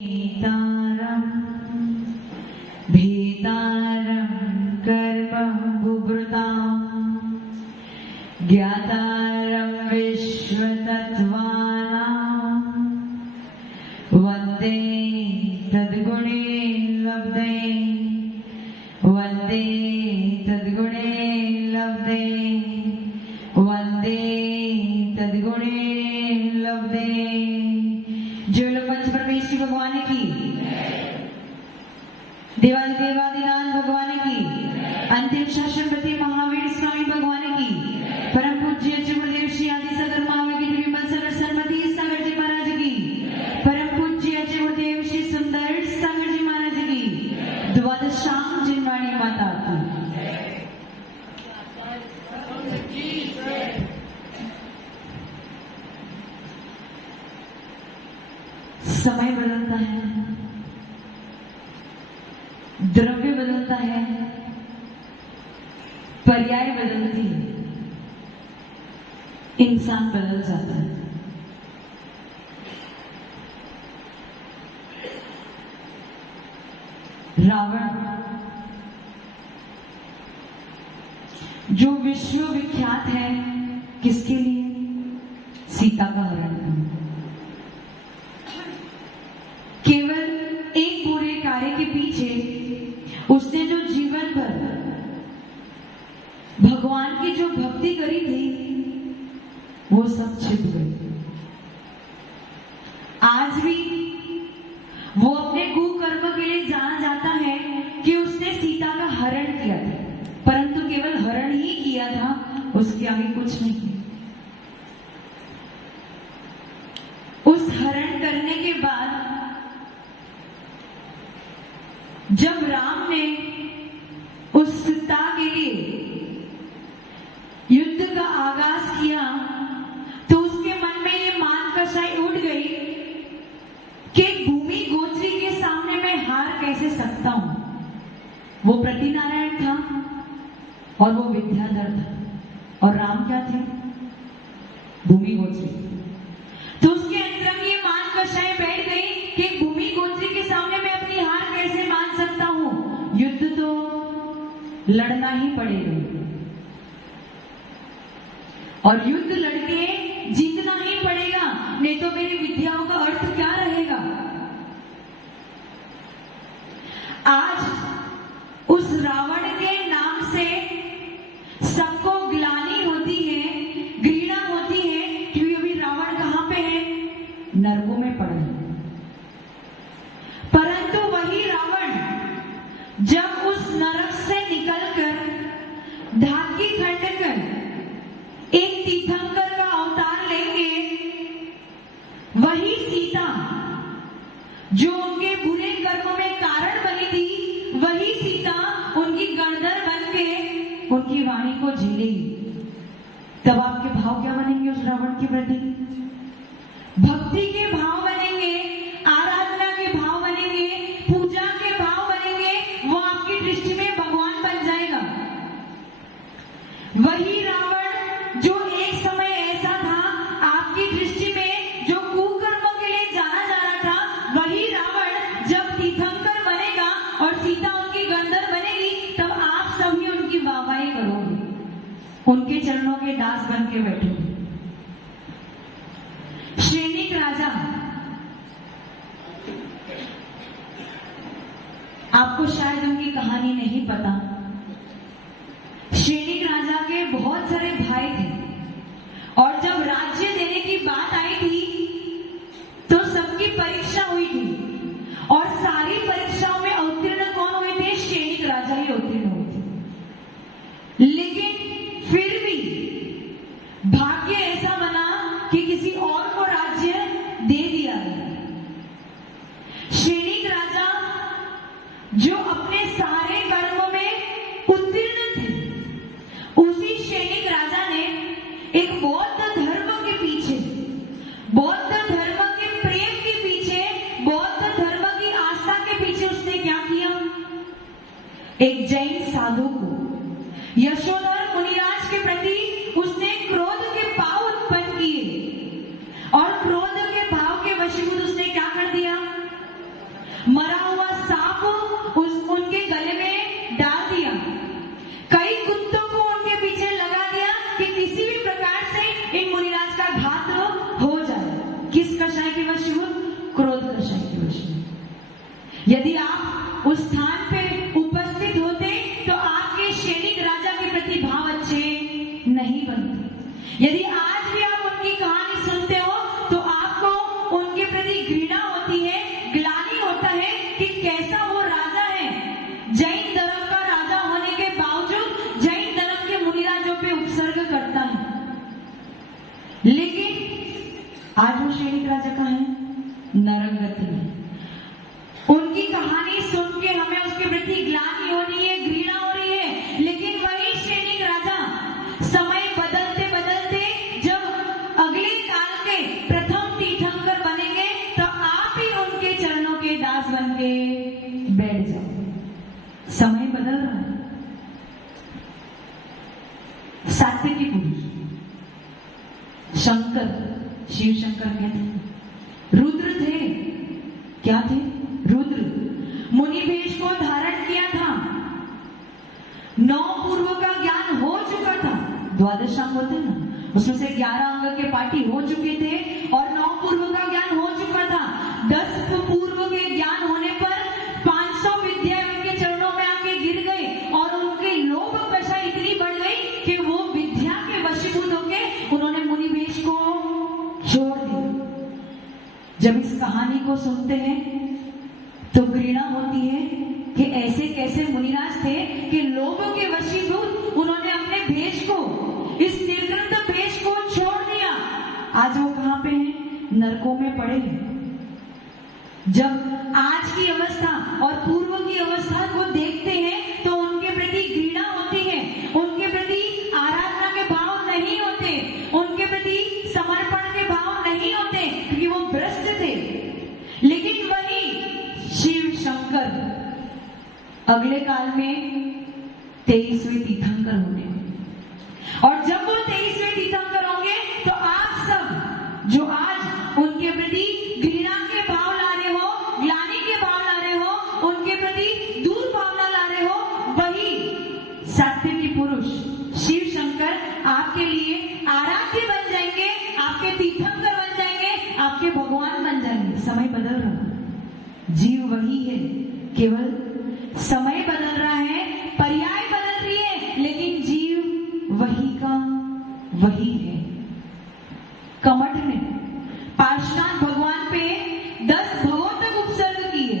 भीतारं कर्मभुभृतां ज्ञातारं विश्वतत्त्वानां वन्दे तद्गुणे लब्धे वन्दे तद्गुणे लब्धे वन्दे तद्गुणे लब्धे। जो लोग पंच परमेश्वरी भगवान की देवादिदेवादिनाथ भगवान की अंतिम शासनपति महावीर स्वामी भगवान की परम पूज्य गुरुदेव श्री आदि सदर महावीर की विमल सगर सरमती सागर जी महाराज की परम पूज्य गुरुदेव श्री सुंदर सागर जी महाराज की द्वादशाम जिनवाणी माता की। समय बदलता है, द्रव्य बदलता है, पर्याय बदलती है, इंसान बदल जाता है। रावण जो विश्व विख्यात है किसके लिए? सीता का हरण करने। केवल एक बुरे कार्य के पीछे उसने जो जीवन भर भगवान की जो भक्ति करी थी वो सब छिप गई। आज भी वो अपने कुकर्म के लिए जाना जाता है कि उसने सीता का हरण किया था, परंतु केवल हरण ही किया था, उसके आगे कुछ नहीं किया। उस हरण करने के बाद जब राम ने उस सीता के लिए युद्ध का आगाज किया तो उसके मन में ये मान कसाई उठ गई कि भूमि गोत्री के सामने मैं हार कैसे सकता हूं। वो प्रतिनारायण था और वो विद्याधर था और राम क्या थे? भूमि गोत्री। तो उसके अंतरंग ये मान कसाई बैठ गई कि भूमि गोत्री के सामने मैं अपनी हार कैसे मान सकता हूं। युद्ध तो लड़ना ही पड़ेगा और युद्ध लड़के जीतना ही पड़ेगा, नहीं तो मेरी विद्याओं का अर्थ क्या रहेगा। आज उस रावण के नाम से सबको ग्लानि होती है, घृणा होती है कि अभी रावण कहां पे है? नरकों में पड़ा है। परंतु वही रावण जब उस नरक से निकलकर धाकी खंड कर एक तीर्थंकर का अवतार लेंगे, वही सीता जो उनके बुरे कर्मों में कारण बनी थी, वही सीता उनकी गणधर बन के उनकी वाणी को झेलेगी। तब आपके भाव क्या बनेंगे उस रावण के प्रति? भक्ति के भाव बनेंगे, आराधना के भाव बनेंगे, पूजा के भाव बनेंगे। वो आपकी दृष्टि में भगवान बन जाएगा। वही रावण जो एक समय ऐसा था आपकी दृष्टि में जो कुकर्मों के लिए जाना जा रहा था, वही रावण जब तीर्थंकर बनेगा और सीता उनकी गंधर बनेगी, तब आप सभी उनकी वाहवाही करोगे, उनके चरणों के दास बन के बैठोगे। श्रेणिक राजा, आपको शायद उनकी कहानी नहीं पता। श्रेणिक राजा के बहुत सारे भाई थे और जब राज्य देने की बात आई थी तो सबकी परीक्षा हुई थी और सारी परीक्षाओं में उत्तीर्ण कौन हुए थे? श्रेणिक राजा ही उत्तीर्ण हुए थे। लेकिन फिर भी भाग्य ऐसा बना कि किसी और को राज्य दे दिया गया। श्रेणिक राजा जो अपने सारे कर्मों में उत्तीर्ण थे, उसी श्रेणिक राजा ने एक बौद्ध धर्म के पीछे, बौद्ध धर्म के प्रेम के पीछे, बौद्ध धर्म की आस्था के पीछे उसने क्या किया? एक जैन साधु को, यशोधर मुनिराज के प्रति उसने क्रोध के भाव उत्पन्न किए और क्रोध के भाव के वशीभूत उसने क्या कर दिया? वश में। यदि आप उस स्थान पे उपस्थित होते तो आपके सैनिक राजा के प्रति भाव अच्छे नहीं बनते। यदि आज भी आप उनकी कहानी सुनते हो तो आपको उनके प्रति घृणा होती है, ग्लानि होता है कि कैसा वो राजा है, जैन धर्म का राजा होने के बावजूद जैन धर्म के मुनिराजों पे उपसर्ग करता है। लेकिन आज वो सैनिक राजा कहाँ है? नरक गति में। उनकी कहानी सुन के हमें उसके प्रति ग्लानि हो रही है, घृणा हो रही है, लेकिन वही सैनिक राजा समय बदलते बदलते जब अगले काल के प्रथम तीर्थंकर बनेंगे तो आप ही उनके चरणों के दास बन के बैठ जाओ। समय बदल रहा है। सात्विकी पुरुष शंकर, शिव शंकर क्या थे? रुद्र थे। क्या थे? रुद्र। मुनि भेष को धारण किया था। 9 पूर्व का ज्ञान हो चुका था। 12 अंग होते ना, उसमें से 11 अंग के पाठी हो चुके थे और 9 पूर्व का ज्ञान हो चुका था। 10 पूर्व के ज्ञान होने पर 500 विद्या उनके चरणों में आके गिर गई और उनकी लोभ दशा इतनी बढ़ गई कि वो विद्या के वशीभूत होके उन्होंने मुनि भेष को छोड़ दिया। जब इस कहानी को सुनते हैं तो घृणा होती है कि ऐसे कैसे मुनिराज थे कि लोभ के वशीभूत उन्होंने अपने भेष को, इस निर्ग्रंथ भेष को छोड़ दिया। आज वो कहां पे हैं? नरकों में पड़े हैं। जब आज की अवस्था और पूर्व की अवस्था को देखते हैं तो उनके प्रति घृणा होती है, उनके प्रति आराधना के भाव नहीं होते, उनके प्रति समर्पण के भाव नहीं होते क्योंकि वो भ्रष्ट थे। लेकिन वही शिव शंकर अगले काल में 23वें तीर्थंकर होने और जब वो 23वें तीर्थंकर होंगे तो आप सब जो आज उनके प्रति घृणा के भाव ला रहे हो, ग्लानि के भाव ला रहे हो, उनके प्रति दूर भावना ला रहे हो, वही सात्विकी पुरुष शिव शंकर आपके लिए आराध्य बन जाएंगे, आपके तीर्थंकर बन जाएंगे, आपके भगवान बन जाएंगे। समय बदल रहा है, जीव वही है, केवल समय बदल रहा है, पर्याय बदल रही है, लेकिन जीव वही का वही है। कमठ ने पार्श्वनाथ भगवान पे 10 भवों तक उपसर्ग किए,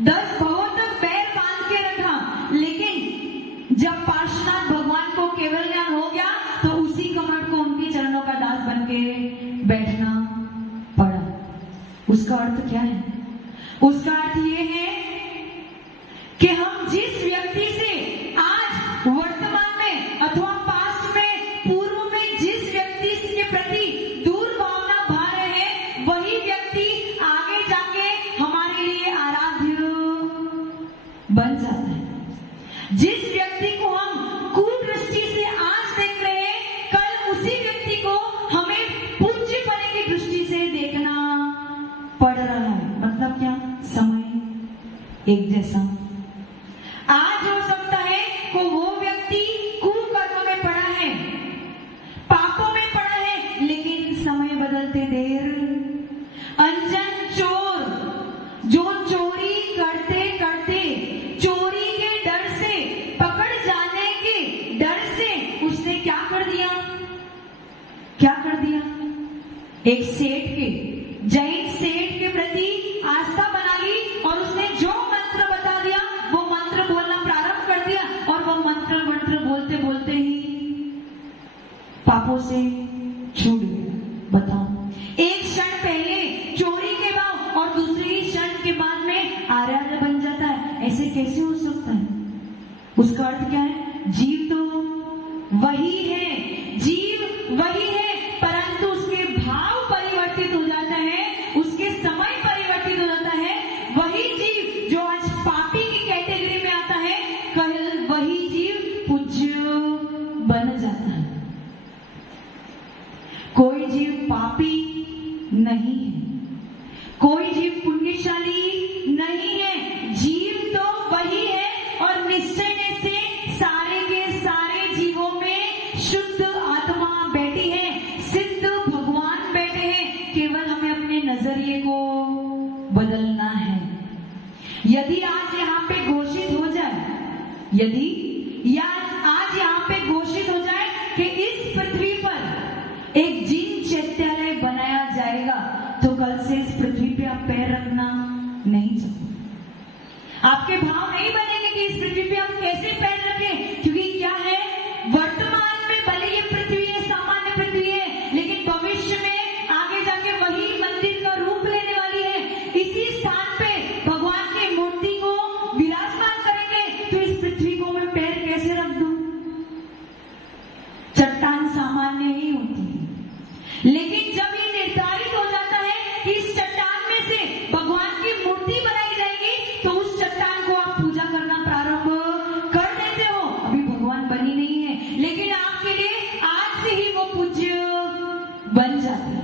10 भवों तक पैर बांध के रखा, लेकिन जब पार्श्वनाथ भगवान को केवल ज्ञान हो गया तो उसी कमठ को उनके चरणों का दास बन के बैठना पड़ा। उसका अर्थ क्या है? उसका अर्थ ये है कि हम जिस व्यक्ति से आज वर्तमान में अथवा पास्ट में, पूर्व में जिस व्यक्ति के प्रति दूर भावना भा रहे हैं, वही व्यक्ति आगे जाके हमारे लिए आराध्य बन जाता है। जिस व्यक्ति को हम कुदृष्टि से आज देख रहे हैं, कल उसी व्यक्ति को हमें पूज्य पने की दृष्टि से देखना पड़ रहा है। मतलब क्या? समय एक जैसा। आज हो सकता है कि वो व्यक्ति कुकर्म में पड़ा है, पापों में पड़ा है, लेकिन समय बदलते देर अनजान चोर जो चोरी करते करते चोरी के डर से, पकड़ जाने के डर से उसने क्या कर दिया? क्या कर दिया? एक सेठ के, जैन सेठ के प्रति आस्था बना ली और उसने जो मंत्र बता दिया वो मंत्र बोलना प्रारंभ कर दिया और वो मंत्र बोलते बोलते ही पापों से छूट गया। बताओ, एक क्षण पहले चोरी के भाव और दूसरी क्षण के बाद में आराध्य बन जाता है। ऐसे कैसे हो सकता है? उसका अर्थ क्या है? जीव तो वही है, जीव वही है, परंतु उसके भाव परिवर्तित हो जाता है, उसके समय परिवर्तित हो जाता है। वही जीव जो आज पापी की कैटेगरी में आता है, कल वही जीव पूज्य बन जाता है। कोई जीव पापी नहीं है, कोई जीव पुण्यशाली नहीं है, जीव तो वही है बदलना है। यदि आज यहाँ पे घोषित हो जाए, यदि आज यहाँ पे घोषित हो जाए कि इस पृथ्वी पर एक जीन चैत्यालय बनाया जाएगा, तो कल से इस पृथ्वी पे आप पैर रखना नहीं चाहोगे। आपके भाव नहीं बनेंगे कि इस पृथ्वी पे हम कैसे पैर रखें, क्योंकि क्या है, वर्तमान में भले ये पृथ्वी है, सामान्य पृथ्वी है, लेकिन भविष्य में आगे जाके वही मंदिर का रूप लेने वाली है। इसी स्थान पे भगवान की मूर्ति को विराजमान करेंगे, तो इस पृथ्वी को मैं पैर कैसे रख दूं? चट्टान सामान्य ही होती है, लेकिन जब ये निर्धारित हो जाता है कि इस चट्टान में से भगवान की मूर्ति बनाई जाएगी, तो उस चट्टान को आप पूजा करना प्रारंभ कर देते हो। अभी भगवान बनी नहीं है, लेकिन आपके लिए आज से ही वो पूज्य बन जाती है।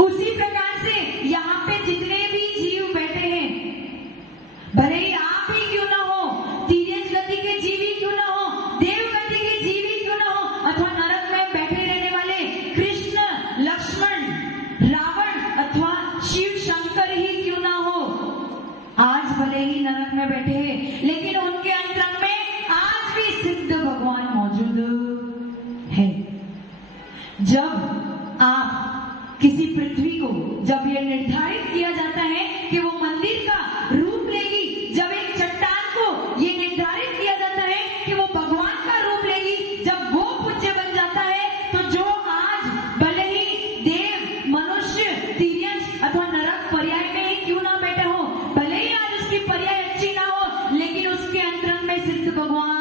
उसी प्रकार से यहाँ पे जितने भी जीव बैठे हैं, भले ही आप ही क्यों ना हो, तिर्यज गति के जीव ही क्यों ना हो, देव गति के जीव ही क्यों ना हो, अथवा नरक में बैठे रहने वाले कृष्ण, लक्ष्मण, रावण अथवा शिव शंकर ही क्यों ना हो, आज भले ही नरक में बैठे हैं, लेकिन उनके अंतरंग में आज भी सिद्ध भगवान मौजूद है। जब आप किसी पृथ्वी को, जब यह निर्धारित किया जाता है कि वो मंदिर का रूप लेगी, जब एक चट्टान को ये निर्धारित किया जाता है कि वो भगवान का रूप लेगी, जब वो पूज्य बन जाता है, तो जो आज भले ही देव, मनुष्य, तिर्यज अथवा नरक पर्याय में ही क्यों ना बैठे हो, भले ही आज उसकी पर्याय अच्छी ना हो, लेकिन उसके अंतरंग में सिद्ध भगवान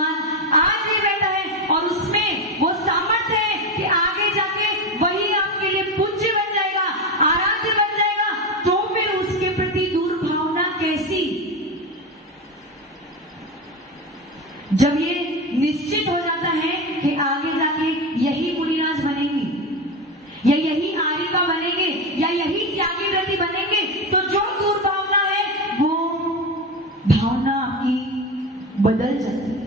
आज भी बैठा है, और उसमें वो सामर्थ्य है कि आगे जाके वही आपके लिए पूज्य बन जाएगा, आराध्य बन जाएगा। तो फिर उसके प्रति दूर भावना कैसी? जब ये निश्चित हो जाता है कि आगे जाके यही मुनिराज बनेंगे, या यही आर्यिका बनेंगे, या यही त्यागी व्रती बनेंगे, तो जो दूर भावना है वो भावना आपकी बदल जाती है।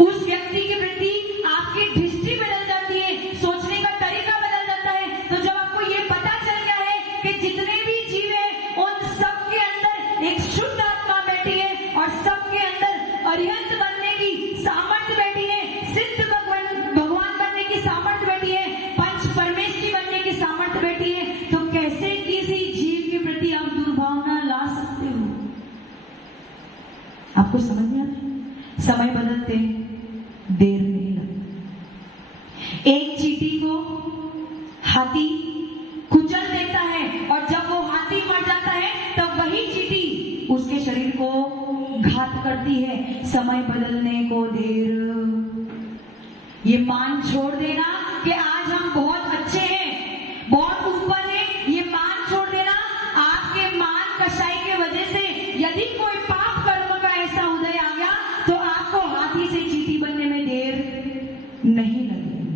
उस व्यक्ति के प्रति आपकी दृष्टि बदल जाती है, सोचने का तरीका बदल जाता है। तो जब आपको ये पता चल गया है कि जितने भी जीव हैं, उन सबके अंदर एक शुद्ध आत्मा बैठी है, और सबके अंदर अरिहंत बनने की सामर्थ्य बैठी है, सिद्ध भगवान बनने की सामर्थ्य बैठी है, पंच परमेश्वरी बनने की सामर्थ्य बैठी है, तो कैसे किसी जीव के प्रति आप दुर्भावना ला सकते हो? आपको समझ में आता है? समय बदलते देर नहीं लगती। एक चींटी को हाथी कुचल देता है, और जब वो हाथी मर जाता है, तब वही चींटी उसके शरीर को घात करती है। समय बदलने को देर। ये मान छोड़ देना कि आज हम बहुत अच्छे हैं, बहुत ऊपर हैं, ये मान छोड़ देना। आपके मान कसाई के वजह से यदि कोई पाप कर्म का ऐसा उदय आ गया, तो आपको हाथी से चींटी बनने में देर नहीं लगेगी।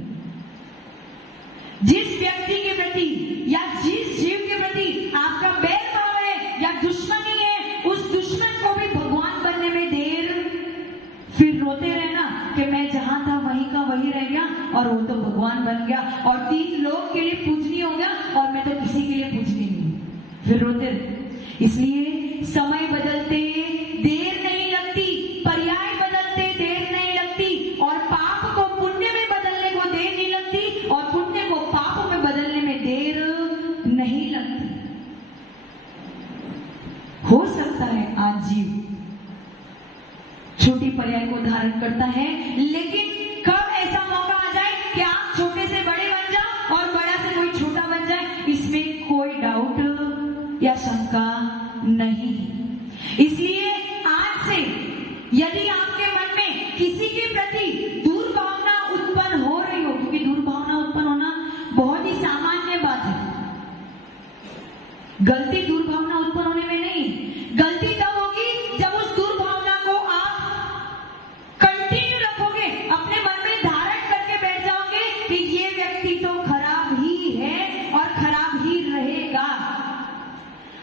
जिस व्यक्ति के प्रति या जिस जीव के प्रति आपका बैर भाव है या दुश्मनी है, उस दुश्मन को भी भगवान बनने में देर। फिर रोते रहना कि मैं जहां था वहीं का वही रह गया, और वो तो भगवान बन गया, और 3 लोग के लिए पूजनीय हो गया, और मैं तो किसी के लिए पूजनीय नहीं। फिर रोते रहे। इसलिए समय बदलते देर नहीं लगती, पर्याय बदलते देर नहीं लगती, और पाप को पुण्य में बदलने को देर नहीं लगती, और पुण्य को पाप में बदलने में देर नहीं लगती। हो सकता है आज जीव छोटी पर्याय को धारण करता है, लेकिन कब ऐसा मौका आ जाए कि आप छोटे से बड़े बन जाओ और बड़ा से कोई छोटा बन जाए, इसमें कोई डाउट या शंका नहीं है। इसलिए आज से यदि आपके मन में किसी के प्रति दुर्भावना उत्पन्न हो रही हो, क्योंकि दुर्भावना उत्पन्न होना बहुत ही सामान्य बात है। गलती दुर्भावना उत्पन्न होने में नहीं, गलती तब होगी जब उस दुर्भावना को आप कंटिन्यू रखोगे, अपने मन में धारण करके बैठ जाओगे कि ये व्यक्ति तो खराब ही है और खराब ही रहेगा।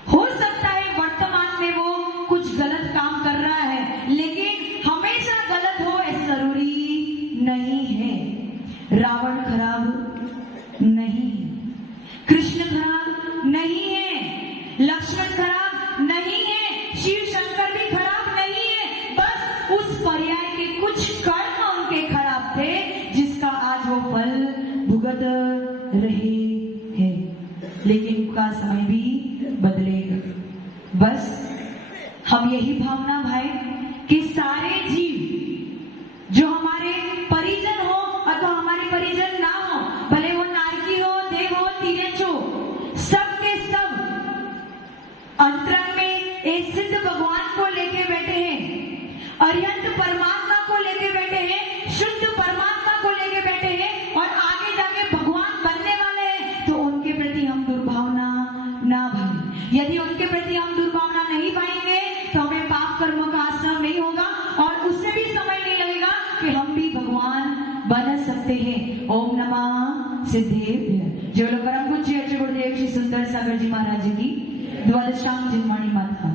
हो सकता है वर्तमान में वो कुछ गलत काम कर रहा है, लेकिन हमेशा गलत हो ऐसा जरूरी नहीं है। रावण खराब नहीं, कृष्ण खराब नहीं है, समय भी बदलेगा। बस हम यही भावना भाई कि सारे जीव जो हमारे परिजन हो अथवा हमारे परिजन ना हो, भले वो नारकी हो, देव हो, तिर्यंच हो, सब के सब अंतरंग में एक सिद्ध भगवान को लेके बैठे हैं, अरिहंत परमात्मा को लेके बैठे हैं, शुद्ध परमात्मा को लेके बैठे हैं और आगे जाके भगवान बनने वाले हैं। तो उनके प्रति हम दुर्भावना ना भाई। यदि उनके प्रति हम दुर्भावना नहीं पाएंगे तो हमें पाप कर्मों का आश्रम नहीं होगा और उससे भी समय नहीं लगेगा कि हम भी भगवान बन सकते हैं। ओम नमः सिद्धेभ्य। जो लोग परम पूज्य गुरुदेव श्री सुंदर सागर जी महाराज की द्वादशांग जिनवाणी माता